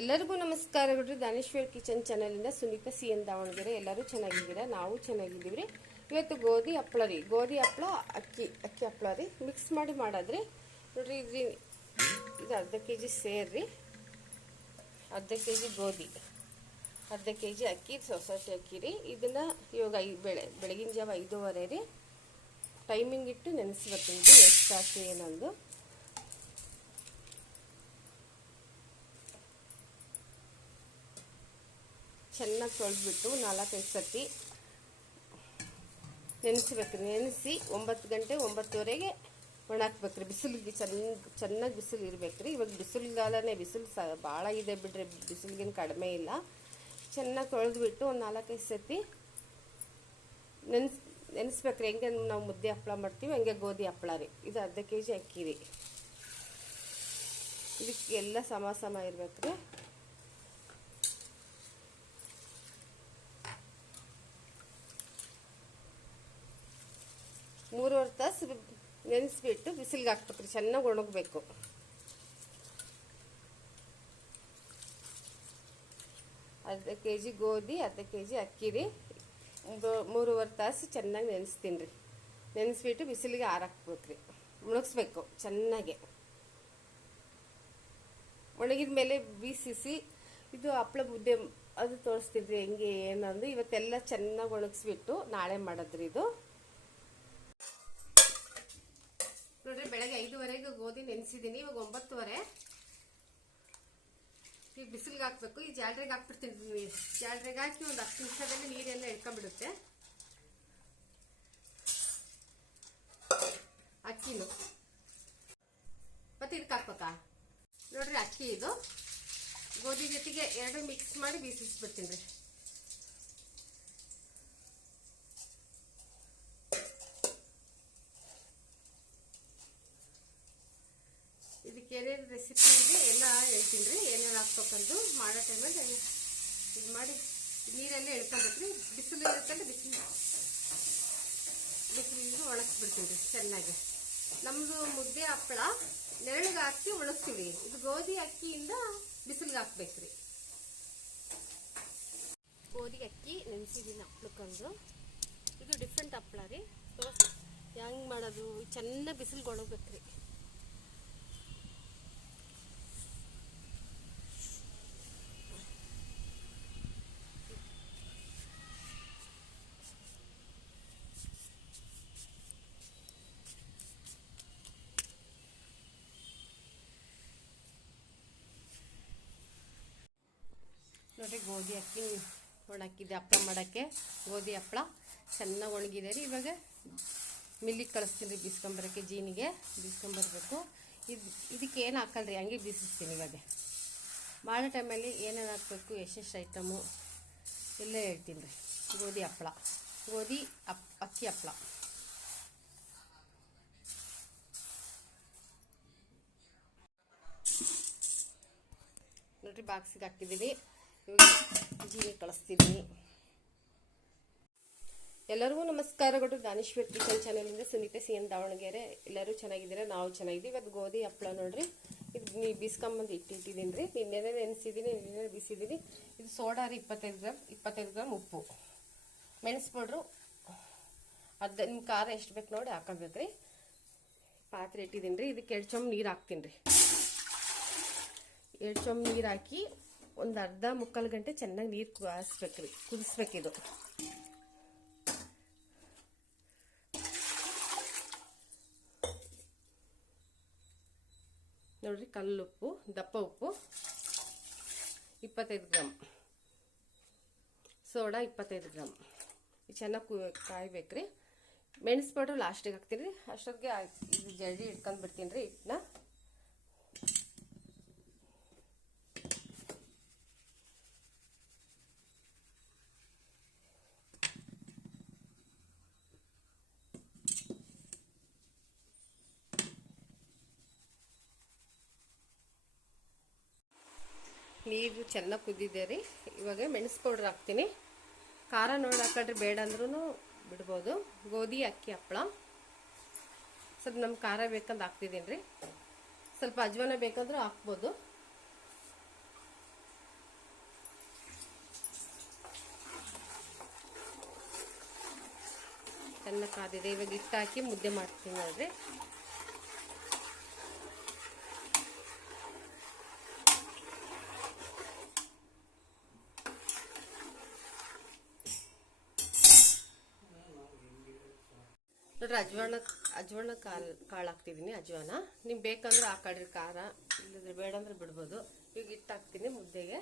ಎಲ್ಲರಿಗೂ ನಮಸ್ಕಾರಗಳು ದಾನೇಶ್ವರ್ ಕಿಚನ್ ಚಾನಲಿಂದ ಸುನೀತಾ ಸಿ ಎನ್ ದಾವಣಗೆರೆ. ಎಲ್ಲರೂ ಚೆನ್ನಾಗಿದ್ದೀರ? ನಾವು ಚೆನ್ನಾಗಿದ್ದೀವಿ ರೀ ಇವತ್ತು ಗೋಧಿ ಹಪ್ಪಳ ರೀ. ಗೋಧಿ ಹಪ್ಪಳ ಅಕ್ಕಿ ಅಕ್ಕಿ ಹಪ್ಪಳ ರೀ. ಮಿಕ್ಸ್ ಮಾಡಿ ಮಾಡೋದ್ರಿ. ನೋಡ್ರಿ ಇದು ಇದು ಅರ್ಧ ಕೆ ಜಿ ಸೇರ್ರಿ ಅರ್ಧ ಕೆ ಜಿ ಗೋಧಿ. ಅರ್ಧ ಕೆ ಜಿ ಅಕ್ಕಿ ಸೊಸೈಟಿ ಅಕ್ಕಿ ರೀ. ಇದನ್ನು ಇವಾಗ ಐ, ಬೆಳೆ, ಬೆಳಗಿನ ಜಾವ ಐದೂವರೆ ರೀ. ಟೈಮಿಂಗ್ ಇಟ್ಟು ನೆನೆಸ್ಬೇಕು ಇದು ಎಷ್ಟು ಹಾಕಿ ಏನಂದು. ಚೆನ್ನಾಗಿ ತೊಳೆದ್ಬಿಟ್ಟು ನಾಲ್ಕೈದು ಸತಿ ನೆನೆಸ್ಬೇಕು, ನೆನೆಸಿ ಒಂಬತ್ತು ಗಂಟೆ ಒಂಬತ್ತುವರೆಗೆ ಒಣಾಕ್ಬೇಕ್ರಿ. ಬಿಸಿಲಿಗೆ ಚೆನ್ನ ಚೆನ್ನಾಗಿ ಬಿಸಿಲು ಇರ್ಬೇಕ್ರಿ ಇವಾಗ ಬಿಸಿಲುಗಾಲನೇ ಬಿಸಿಲು ಸ, ಭಾಳ ಇದೆ ಬಿಡ್ರಿ. ಬಿಸಿಲಿಗೇನು ಕಡಿಮೆ ಇಲ್ಲ. ಚೆನ್ನಾಗಿ ತೊಳೆದ್ಬಿಟ್ಟು ಒಂದು ನಾಲ್ಕೈದು ಸತಿ ನೆನ್ಸ್, ನೆನೆಸ್ಬೇಕ್ರಿ. ಹೆಂಗೆ ನಾವು ಮುದ್ದೆ ಹಪ್ಪಳ ಮಾಡ್ತೀವಿ ಹಂಗೆ ಗೋಧಿ ಹಪ್ಪಳ ರೀ. ಇದು ಅರ್ಧ ಕೆ ಜಿ ಅಕ್ಕಿ ರೀ. ಇದಕ್ಕೆ ಎಲ್ಲ ಸಮ ಸಮ ಇರ್ಬೇಕ್ರಿ. ಮೂರುವರೆ ತಾಸು ನೆನೆಸ್ಬಿಟ್ಟು ಬಿಸಿಲಿಗೆ ಹಾಕ್ಬೇಕ್ರಿ ಚೆನ್ನಾಗಿ ಒಣಗಬೇಕು. ಅರ್ಧ ಕೆ ಜಿ ಗೋಧಿ, ಅರ್ಧ ಕೆ ಜಿ ಅಕ್ಕಿ ರೀ ಮೂರುವರೆ ತಾಸು ಚೆನ್ನಾಗಿ ನೆನೆಸ್ತೀನಿ ರೀ. ನೆನೆಸ್ಬಿಟ್ಟು ಬಿಸಿಲಿಗೆ ಆರಾಕ್ಬೇಕ್ರಿ ಮುಣಗಿಸ್ಬೇಕು ಚೆನ್ನಾಗೆ. ಒಣಗಿದ ಮೇಲೆ ಬೀಸಿಸಿ, ಇದು ಹಪ್ಳ ಮುದ್ದೆ ಅದು ತೋರಿಸ್ತಿದ್ರಿ ಹೆಂಗೆ ಏನಂದು ಇವತ್ತೆಲ್ಲ ಚೆನ್ನಾಗಿ ಒಣಗಿಸ್ಬಿಟ್ಟು ನಾಳೆ ಮಾಡಿದ್ರಿ ಇದು. ನೋಡ್ರಿ ಬೆಳಗ್ಗೆ ಐದುವರೆಗೆ ಗೋಧಿ ನೆನೆಸಿದ್ದೀನಿ, ಇವಾಗ ಒಂಬತ್ತುವರೆ. ಈಗ ಬಿಸಿಲಿಗೆ ಹಾಕ್ಬೇಕು, ಈ ಜಾಲ್ರಿಗೆ ಹಾಕ್ಬಿಡ್ತೀನಿ ಜಾಲ್ರಿಗೆ ಹಾಕಿ ಒಂದು ಹತ್ತು ನಿಮಿಷದಲ್ಲಿ ನೀರೆಲ್ಲ ಇಳ್ಕೊಂಡ್ಬಿಡುತ್ತೆ ಅಕ್ಕಿನು. ಮತ್ತೆ ಇದಕ್ಕೆ ಹಾಕ್ಬೇಕಾ? ನೋಡ್ರಿ ಅಕ್ಕಿ ಇದು. ಗೋಧಿ ಜೊತೆಗೆ ಎರಡು ಮಿಕ್ಸ್ ಮಾಡಿ ಬೀಸಿಸ್ಬಿಡ್ತೀನಿ. ರೀ ಇದಕ್ಕೆ ಏನೇನು ರೆಸಿಪಿ ಇದೆ ಎಲ್ಲ ಹೇಳ್ತೀನಿ ರೀ ಏನೇನು ಹಾಕ್ಬೇಕಂದು ಮಾಡೋ ಟೈಮಲ್ಲಿ ಇದು ಮಾಡಿ ನೀರಲ್ಲೇ ಇಳ್ಕೊಬೇಕ್ರಿ ಬಿಸಿಲು ಇರುತ್ತಲ್ಲ ಬಿಸಿಲು ಬಿಸಿಲಿಗೆ ಒಣಗಿಸ್ಬಿಡ್ತೀನಿ ರೀ ಚೆನ್ನಾಗಿ. ನಮ್ಮದು ಮುದ್ದೆ ಹಪ್ಪಳ, ನೆರಳಿಗೆ ಹಾಕಿ ಒಣಗಿಸ್ತೀವಿ ಇದು ಗೋಧಿ ಅಕ್ಕಿಯಿಂದ ಬಿಸಿಲಿಗೆ ಹಾಕ್ಬೇಕ್ರಿ ಗೋಧಿ ಅಕ್ಕಿ ನೆನೆಸಿದ್ದೀನಿ ಹಪ್ಳಕ್ಕೊಂದು ಇದು ಡಿಫ್ರೆಂಟ್ ಹಪ್ಪಳ ರೀ. ಹೆಂಗೆ ಮಾಡೋದು? ಚೆನ್ನಾಗಿ ಬಿಸಿಲಿಗೆ ಒಣಗ್ಬೇಕ್ರಿ ನೋಡ್ರಿ, ಗೋಧಿ ಅಕ್ಕಿ ಒಣಗಿದ್ದೆ ಹಪ್ಪಳ ಮಾಡೋಕ್ಕೆ ಗೋಧಿ ಹಪ್ಪಳ ಚೆನ್ನಾಗಿ ಒಣಗಿದೆ ರೀ. ಇವಾಗ ಮಿಲ್ಲಿಗೆ ಕಳಿಸ್ತೀನಿ ರೀ, ಬೀಸ್ಕೊಂಬರೋಕ್ಕೆ ಜೀನಿಗೆ ಬೀಸ್ಕೊಂಬರ್ಬೇಕು. ಇದು, ಇದಕ್ಕೆ ಏನು ಹಾಕಲ್ರಿ? ಹಂಗೆ ಬೀಸಿಸ್ತೀನಿ ಇವಾಗ. ಮಾಡೋ ಟೈಮಲ್ಲಿ ಏನೇನು ಹಾಕಬೇಕು, ಎಷ್ಟೆಷ್ಟು ಐಟಮು ಎಲ್ಲ ಹೇಳ್ತೀನಿ ರೀ. ಗೋಧಿ ಹಪ್ಪಳ ಗೋಧಿ ಅಪ್ ಅಕ್ಕಿ ಹಪ್ಪಳ ನೋಡಿರಿ ಬಾಕ್ಸಿಗೆ ಹಾಕಿದ್ದೀನಿ ಜೀನಿ ಕಳಿಸ್ತಿದ್ದೀನಿ ಎಲ್ಲರಿಗೂ ನಮಸ್ಕಾರಗಳು ದಾನೇಶ್ವರ್ ಕಿಚನ್ ಚಾನಲಿಂದ ಸುನೀತಾ ಸಿ ಎನ್ ದಾವಣಗೆರೆ. ಎಲ್ಲರೂ ಚೆನ್ನಾಗಿದ್ದೀರಾ? ನಾವು ಚೆನ್ನಾಗಿದ್ದೀವಿ. ಇವತ್ತು ಗೋಧಿ ಹಪ್ಪಳ ನೋಡ್ರಿ. ಇದು ನೀ ಬೀಸ್ಕೊಂಬಂದು ಇಟ್ಟಿಟ್ಟಿದ್ದೀನಿ ರೀ. ನಿನ್ನೆನೇ ನೆನೆಸಿದ್ದೀನಿ ನಿನ್ನೆ ಬೀಸಿದ್ದೀನಿ ಇದು ಸೋಡಾ ರೀ, ಇಪ್ಪತ್ತೈದು ಗ್ರಾಮ್ ಇಪ್ಪತ್ತೈದು ಗ್ರಾಮ್ ಉಪ್ಪು. ಮೆಣಸು ಪೌಡ್ರು ಅದು ನಿಮ್ಮ ಖಾರ ಎಷ್ಟು ಬೇಕು ನೋಡಿ ಹಾಕೋಬೇಕು ರೀ. ಪಾತ್ರೆ ಇಟ್ಟಿದ್ದೀನಿ ರೀ. ಇದಕ್ಕೆ ಎರಡು ಚೊಂಬ ನೀರು ಹಾಕ್ತೀನಿ ರೀ. ಎರಡು ಚೊಂಬ ನೀರು ಹಾಕಿ ಒಂದು ಅರ್ಧ ಮುಕ್ಕಾಲು ಗಂಟೆ ಚೆನ್ನಾಗಿ ನೀರು ಕಾಯಿಸ್ಬೇಕ್ರಿ ಕುದಿಸ್ಬೇಕಿದು ನೋಡ್ರಿ ಕಲ್ಲುಪ್ಪು ದಪ್ಪ ಉಪ್ಪು, ಇಪ್ಪತ್ತೈದು ಗ್ರಾಮ್. ಸೋಡಾ ಇಪ್ಪತ್ತೈದು ಗ್ರಾಮ್. ಚೆನ್ನಾಗಿ ಕಾಯ್ಬೇಕ್ರಿ ಮೆಣಸು ಪೌಡ್ರ್ ಲಾಸ್ಟಿಗೆ ಹಾಕ್ತೀನಿ ರೀ. ಅಷ್ಟೊತ್ತಿಗೆ ಇದು ಜಲ್ದಿ ಇಟ್ಕೊಂಡು ಬಿಡ್ತೀನಿ ರೀ ಹಿಟ್ಟನ್ನ. ಈಗ ಚೆನ್ನಾಗಿ ಕುದ್ದಿದೆ ರೀ. ಇವಾಗ ಮೆಣಸು ಪೌಡ್ರ್ ಹಾಕ್ತೀನಿ. ಖಾರ ನೋಡಿ ಹಾಕೊಂಡ್ರೆ ಬೇಡ ಅಂದ್ರೂ ಬಿಡ್ಬೋದು. ಗೋಧಿ, ಅಕ್ಕಿ, ಹಪ್ಪಳ. ಸ್ವಲ್ಪ ನಮ್ಗೆ ಖಾರ ಬೇಕಂದು ಹಾಕ್ತಿದ್ದೀನಿ ರೀ. ಸ್ವಲ್ಪ ಅಜ್ವಾನ ಬೇಕಂದ್ರೂ ಹಾಕ್ಬೋದು. ಚೆನ್ನಾಗಿ ಕಾದಿದೆ. ಇವಾಗ ಹಿಟ್ಟು ಹಾಕಿ ಮುದ್ದೆ ಮಾಡ್ತೀನಿ ನೋಡ್ರಿ. ನೋಡ್ರಿ ಅಜ್ವಾನ ಅಜ್ವಾನ ಕಾಳು ಕಾಳು ಹಾಕ್ತಿದ್ದೀನಿ ಅಜ್ವಾನ. ನಿಮ್ಗೆ ಬೇಕಂದ್ರೆ ಹಾಕಾಡ್ರಿ ಖಾರ, ಇಲ್ಲದ್ರೆ ಬೇಡ ಅಂದ್ರೆ ಬಿಡ್ಬೋದು. ಈಗ ಹಿಟ್ಟು ಹಾಕ್ತೀನಿ ಮುದ್ದೆಗೆ.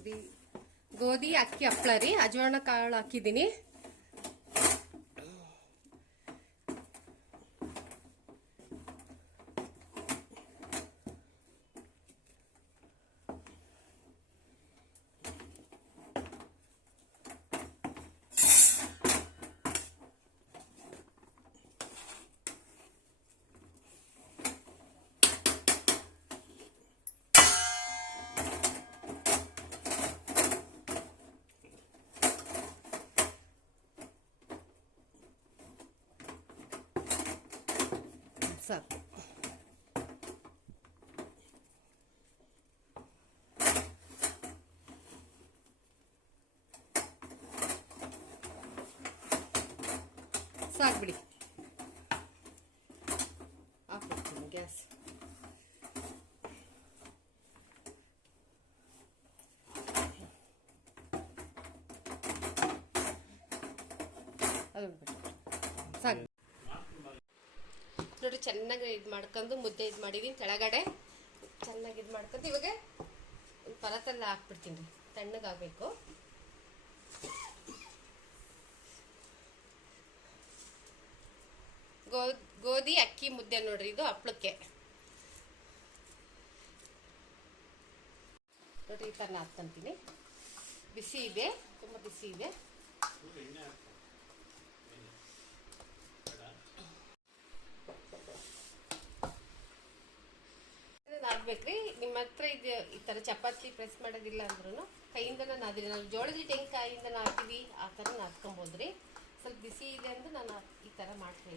ಗೋಧಿ ಗೋಧಿ ಅಕ್ಕಿ ಹಪ್ಪಳ ರೀ ಅಜವಾಣ ಕಾಳು ಹಾಕಿದ್ದೀನಿ ಸಾಕು ಸಾಕು ಬಿಡಿ. ಹಾಕ್ಬಿಡ್ತೀನಿ, ಗ್ಯಾಸ್. ಸಾಕು. ನೋಡಿ ಚೆನ್ನಾಗಿ ಇದು ಮಾಡ್ಕೊಂಡು ಮುದ್ದೆ ಇದು ಮಾಡಿದೀನಿ ಕೆಳಗಡೆ. ಚೆನ್ನಾಗಿ ಇದು ಮಾಡ್ಕೊಂಡು ಇವಾಗ ಪರತಲ್ಲ ಹಾಕ್ಬಿಡ್ತೀನಿ ತಣ್ಣಗಾಗಬೇಕು. ಗೋ, ಗೋಧಿ, ಅಕ್ಕಿ, ಮುದ್ದೆ ನೋಡ್ರಿ, ಇದು ಹಪ್ಳಕ್ಕೆ. ನೋಡ್ರಿ, ಈ ಥರ ಹಾಕ್ಕೊಂತೀನಿ ಬಿಸಿ ಇದೆ, ತುಂಬ ಬಿಸಿ ಇದೆ. ಹಾಕ್ಬೇಕ್ರಿ. ನಿಮ್ಮ ಹತ್ರ ಇದು ಈ ಥರ ಚಪಾತಿ ಪ್ರೆಸ್ ಮಾಡೋದಿಲ್ಲ ಅಂದ್ರೂ ಕೈಯಿಂದ ನಾದಿರಿ. ನಾವು ಜೋಳದ ಟೆಂಕಾಯಿಂದ ಕೈಯಿಂದ ಆ ಥರ ನಾದ್ಕೊಬೋದ್ರಿ ಸ್ವಲ್ಪ ಬಿಸಿ ಇದೆ ಅಂದ್ರೆ ನಾನು ಈ ಥರ ಮಾಡ್ತಾ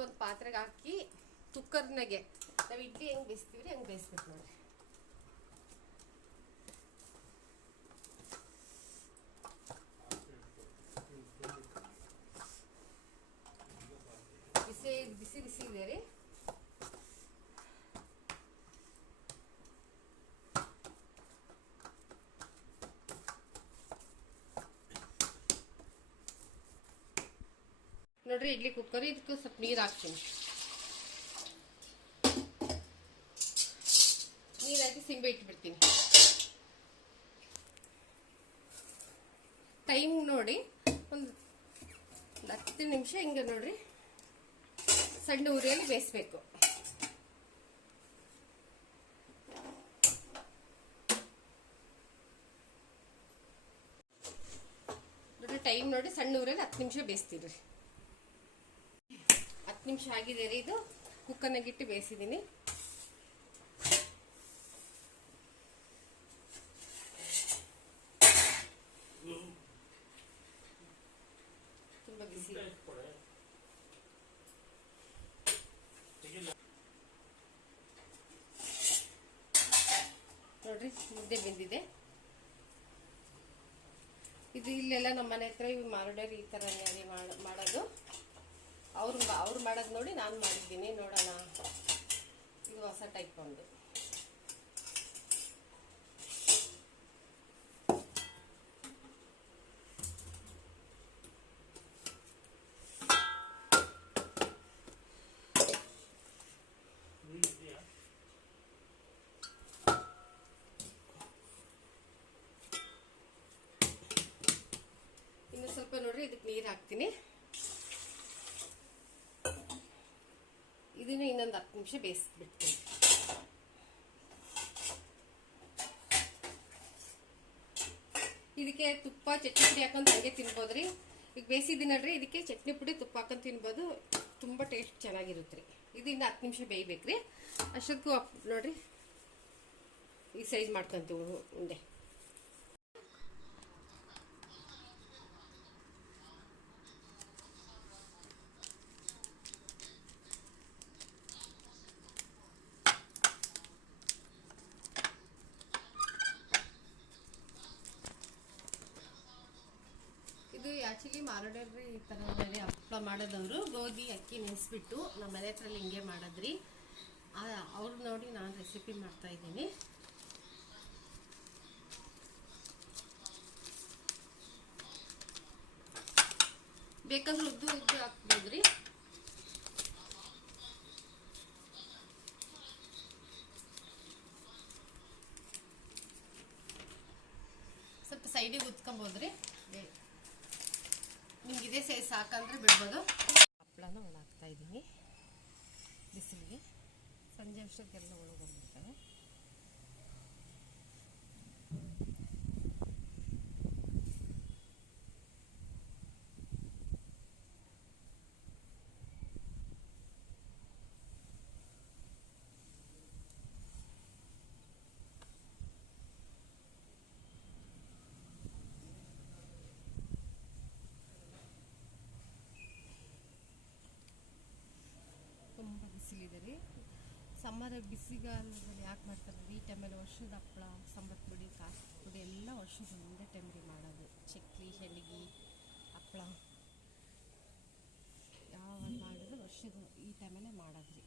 ಒಂದು ಪಾತ್ರೆಗೆ ಹಾಕಿ ಕುಕ್ಕರ್ನಾಗೆ ನಾವು ಇಡ್ಲಿ ಹೆಂಗೆ ಬೇಯಿಸ್ತೀವಿ ಹಂಗೆ ಬೇಯಿಸ್ಬೇಕು ನೋಡಿ ಬಿಸಿ ಬಿಸಿ ಬಿಸಿ ಇದೆ ರೀ ನೋಡ್ರಿ ಇಡ್ಲಿ ಕುಕ್ಕರ್, ಇದಕ್ಕೆ ಸ್ವಲ್ಪ ನೀರು ಹಾಕ್ತೀನಿ. ನೀರು ಹಾಕಿ ಸಿಂಬೆ ಇಟ್ಬಿಡ್ತೀನಿ. ಟೈಮ್ ನೋಡಿ, ಒಂದು ಹತ್ತು ನಿಮಿಷ ಹಿಂಗೆ ನೋಡ್ರಿ, ಸಣ್ಣ ಉರಿಯಲ್ಲಿ ಬೇಯಿಸ್ಬೇಕು. ಟೈಮ್ ನೋಡಿ, ಸಣ್ಣ ಊರಲ್ಲಿ ಹತ್ತು ನಿಮಿಷ ಬೇಯಿಸ್ತೀರಿ ನಿಮಿಷ ಆಗಿದೆ ರೀ ಇದು. ಕುಕ್ಕರ್ನಾಗಿಟ್ಟು ಬೇಯಿಸಿದ್ದೀನಿ ತುಂಬ ಬಿಸಿ. ನೋಡ್ರಿ, ಮುದ್ದೆ ಬೆಂದಿದೆ. ಇದು ಇಲ್ಲೆಲ್ಲ ನಮ್ಮ ಮನೆ ಹತ್ರ ಇವು ಮಾರುಡೇರು ಈ ಥರ ಮಾಡೋದು. ಅವ್ರು ಅವ್ರು ಮಾಡೋದು ನೋಡಿ ನಾನು ಮಾಡಿದ್ದೀನಿ, ನೋಡೋಣ. ಇದು ಹೊಸ ಟೈಪ್ ಒಂದು. ಇನ್ನು ಸ್ವಲ್ಪ ನೋಡ್ರಿ, ಇದಕ್ಕೆ ನೀರು ಹಾಕ್ತೀನಿ. ಇದನ್ನು ಇನ್ನೊಂದು ಹತ್ತು ನಿಮಿಷ ಬೇಯಿಸ್ಬಿಡ್ತೀನಿ. ಇದಕ್ಕೆ ತುಪ್ಪ, ಚಟ್ನಿ ಪುಡಿ ಹಾಕೊಂಡು ಹಂಗೆ ತಿನ್ಬೋದ್ರಿ. ಈಗ ಬೇಯಿಸಿದ್ದೀನಿ ನೋಡ್ರಿ ಇದಕ್ಕೆ ಚಟ್ನಿ ಪುಡಿ ತುಪ್ಪ ಹಾಕೊಂಡು ತಿನ್ಬೋದು. ತುಂಬ ಟೇಸ್ಟ್ ಚೆನ್ನಾಗಿರುತ್ತೆ ರೀ ಇದು ಹತ್ತು ನಿಮಿಷ ಬೇಯ್ಬೇಕ್ರಿ. ಅಷ್ಟೊತ್ತಿಗೂ ಅಪ್ ನೋಡ್ರಿ, ಈ ಸೈಜ್ ಮಾಡ್ಕೊಂತೀವಿ ಉಂಡೆ ಇದು ಆ್ಯಕ್ಚುಲಿ ಮಾರೋಡ್ರಿ ಈ ಥರ ಹಪ್ಪಳ ಮಾಡೋದವರು. ಗೋಧಿ ಅಕ್ಕಿ ನೆನೆಸ್ಬಿಟ್ಟು ನಮ್ಮ ಮನೆ ಹತ್ರ ಹಿಂಗೆ ಮಾಡಿದ್ರಿ. ಅವ್ರು ನೋಡಿ ನಾನು ರೆಸಿಪಿ ಮಾಡ್ತಾ ಇದ್ದೀನಿ. ಬೇಕಾದ್ರೆ ಉದ್ದು ಉದ್ದು ಹಾಕ್ಬೋದ್ರಿ ಸ್ವಲ್ಪ ಸೈಡಿಗೆ ಉತ್ಕೊಬೋದ್ರಿ ನಿಮ್ಗೆ ಇದೇ ಸೈಜ್ ಸಾಕಂದ್ರೆ ಬಿಡ್ಬೋದು. ಹಪ್ಪಳನ ಒಣ ಹಾಕ್ತಾ ಇದ್ದೀನಿ ಬಿಸಿಲಿಗೆ. ಸಂಜೆ ಅಷ್ಟೊತ್ತಿಗೆಲ್ಲ ಒಳಗೋಗ್ಬಿಡ್ತವೆ ತುಂಬ ಬಿಸಿಲಿದೆ ರೀ ಸಮ್ಮರ್ ಬಿಸಿಗಾಲದಲ್ಲಿ ಯಾಕೆ ಮಾಡ್ತಾರೆ? ಈ ಟೈಮಲ್ಲಿ ವರ್ಷದ ಹಪ್ಪಳ, ಸಂಬತ್ ಪುಡಿ, ಕಾಸು ಪುಡಿ ಎಲ್ಲ ವರ್ಷದ ಒಂದೇ ಟೈಮ್ಗೆ ಮಾಡೋದು. ಚಕ್ಲಿ ಶೆಣಗಿ ಹಪ್ಪಳ. ಯಾವಾಗ ಮಾಡಿದ್ರು ವರ್ಷದ ಈ ಟೈಮಲ್ಲೇ ಮಾಡೋದ್ರಿ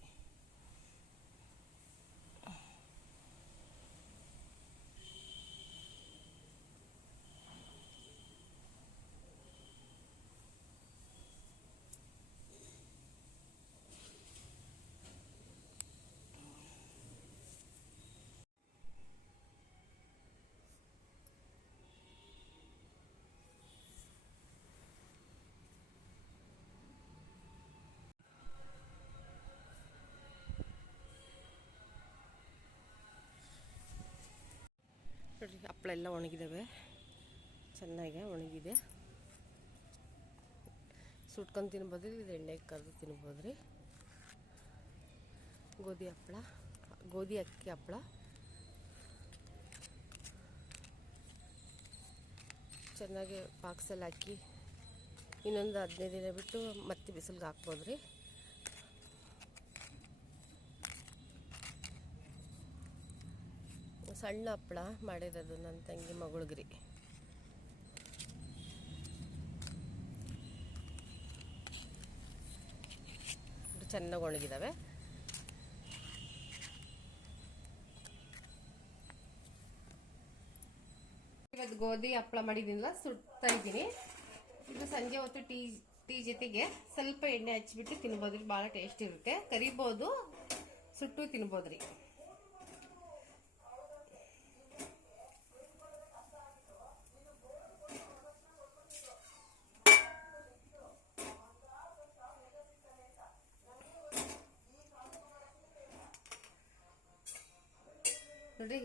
ನೋಡ್ರಿ ಹಪ್ಪಳ ಎಲ್ಲ ಒಣಗಿದ್ದಾವೆ ಚೆನ್ನಾಗಿ ಒಣಗಿದೆ. ಸುಟ್ಕೊಂಡು ತಿನ್ಬೋದು ಇದು ಎಣ್ಣೆ ಕರೆದು ತಿನ್ಬೋದು ರೀ. ಗೋಧಿ ಹಪ್ಪಳ, ಗೋಧಿ ಅಕ್ಕಿ ಹಪ್ಪಳ. ಚೆನ್ನಾಗಿ ಪಾಕ್ಸಲ್ಲಿ ಹಾಕಿ ಇನ್ನೊಂದು ಹದಿನೈದು ದಿನ ಬಿಟ್ಟು ಮತ್ತೆ ಬಿಸಿಲಿಗೆ ಹಾಕ್ಬೋದು ರೀ. ಸಣ್ಣ ಹಪ್ಪಳ ಮಾಡಿರೋದು ನನ್ನ ತಂಗಿ ಮಗಳಿಗ್ರಿ. ಚೆನ್ನಾಗಿ ಒಣಗಿದಾವೆ. ಇವತ್ತು ಗೋಧಿ ಹಪ್ಪಳ ಮಾಡಿದ್ದೀನಲ್ಲ, ಸುಡ್ತಾ ಇದ್ದೀನಿ. ಇದು ಸಂಜೆ ಹೊತ್ತು ಟೀ ಟೀ ಜೊತೆಗೆ ಸ್ವಲ್ಪ ಎಣ್ಣೆ ಹಚ್ಚಿಬಿಟ್ಟು ತಿನ್ಬೋದ್ರಿ, ಭಾಳ ಟೇಸ್ಟ್ ಇರುತ್ತೆ. ಕರಿಬೋದು, ಸುಟ್ಟು ತಿನ್ಬೋದ್ರಿ.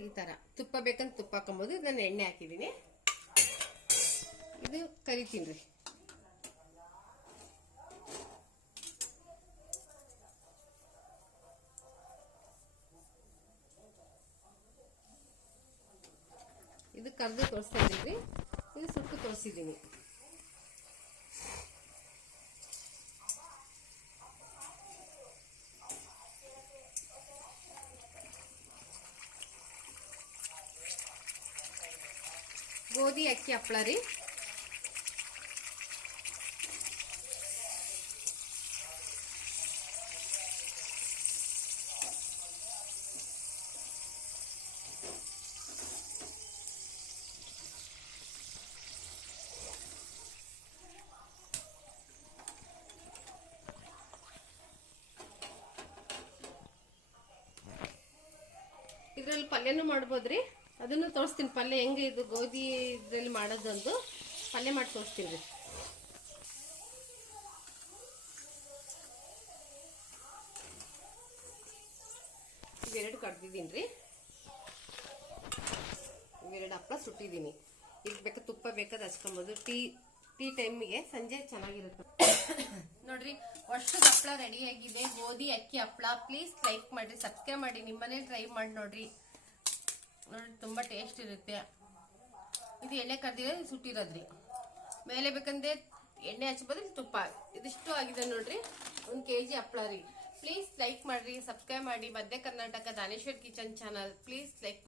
ಈ ಥರ ತುಪ್ಪ ಬೇಕಂತ ತುಪ್ಪ ಹಾಕೊಬೋದು ನಾನು ಎಣ್ಣೆ ಹಾಕಿದ್ದೀನಿ. ಇದು ಕರಿತೀನಿ ರೀ. ಇದು ಕರೆದು ತೋರಿಸ್ತಾ ಇದ್ದೀನಿ ಇದು ಸುಟ್ಟು ತೋರಿಸಿದ್ದೀನಿ. ಗೋಧಿ ಅಕ್ಕಿ ಹಪ್ಪಳ ರೀ. ಇದ್ರಲ್ಲಿ ಪಲ್ಯನೂ ಮಾಡ್ಬೋದ್ರಿ? ಅದನ್ನು ತೋರಿಸ್ತೀನಿ. ಪಲ್ಯ ಹೆಂಗೆ ಇದು ಗೋಧಿ ಇದ್ರಲ್ಲಿ ಮಾಡೋದೊಂದು. ಪಲ್ಯ ಮಾಡಿ ತೋರಿಸ್ತೀನಿ ರೀ. ಇವೆರಡು ಕಡ್ದಿದ್ದೀನಿ ರೀ. ಇವೆರಡು ಹಪ್ಪಳ ಸುಟ್ಟಿದ್ದೀನಿ. ಇದು ಬೇಕಾ ತುಪ್ಪ ಬೇಕಾದ ಹಚ್ಕೊಂಬೋದು. ಟೀ ಟೀ ಟೈಮಿಗೆ ಸಂಜೆ ಚೆನ್ನಾಗಿರುತ್ತೆ. ನೋಡ್ರಿ ಅಷ್ಟು ಹಪ್ಪಳ ರೆಡಿ ಆಗಿದೆ. ಗೋಧಿ, ಅಕ್ಕಿ ಹಪ್ಪಳ ಪ್ಲೀಸ್ ಲೈಕ್ ಮಾಡಿ ಸಬ್ಸ್ಕ್ರೈಬ್ ಮಾಡಿ ನಿಮ್ಮನೆ ಟ್ರೈ ಮಾಡಿ ನೋಡ್ರಿ. ನೋಡ್ರಿ, ತುಂಬ ಟೇಸ್ಟ್ ಇರುತ್ತೆ. ಇದು ಎಣ್ಣೆ ಕರ್ದಿರೋ ಸುಟ್ಟಿರೋದ್ರಿ. ಮೇಲೆ ಬೇಕಂದ್ರೆ ಎಣ್ಣೆ ಹಚ್ಬೋದು ತುಪ್ಪ. ಇದಿಷ್ಟು ಆಗಿದೆ ನೋಡ್ರಿ, ಒಂದು ಕೆ ಜಿ ಹಪ್ಪಳ ರೀ. ಪ್ಲೀಸ್ ಲೈಕ್ ಮಾಡಿರಿ ಸಬ್ಸ್ಕ್ರೈಬ್ ಮಾಡಿ. ಮಧ್ಯ Karnataka Daneshwar kitchen channel please like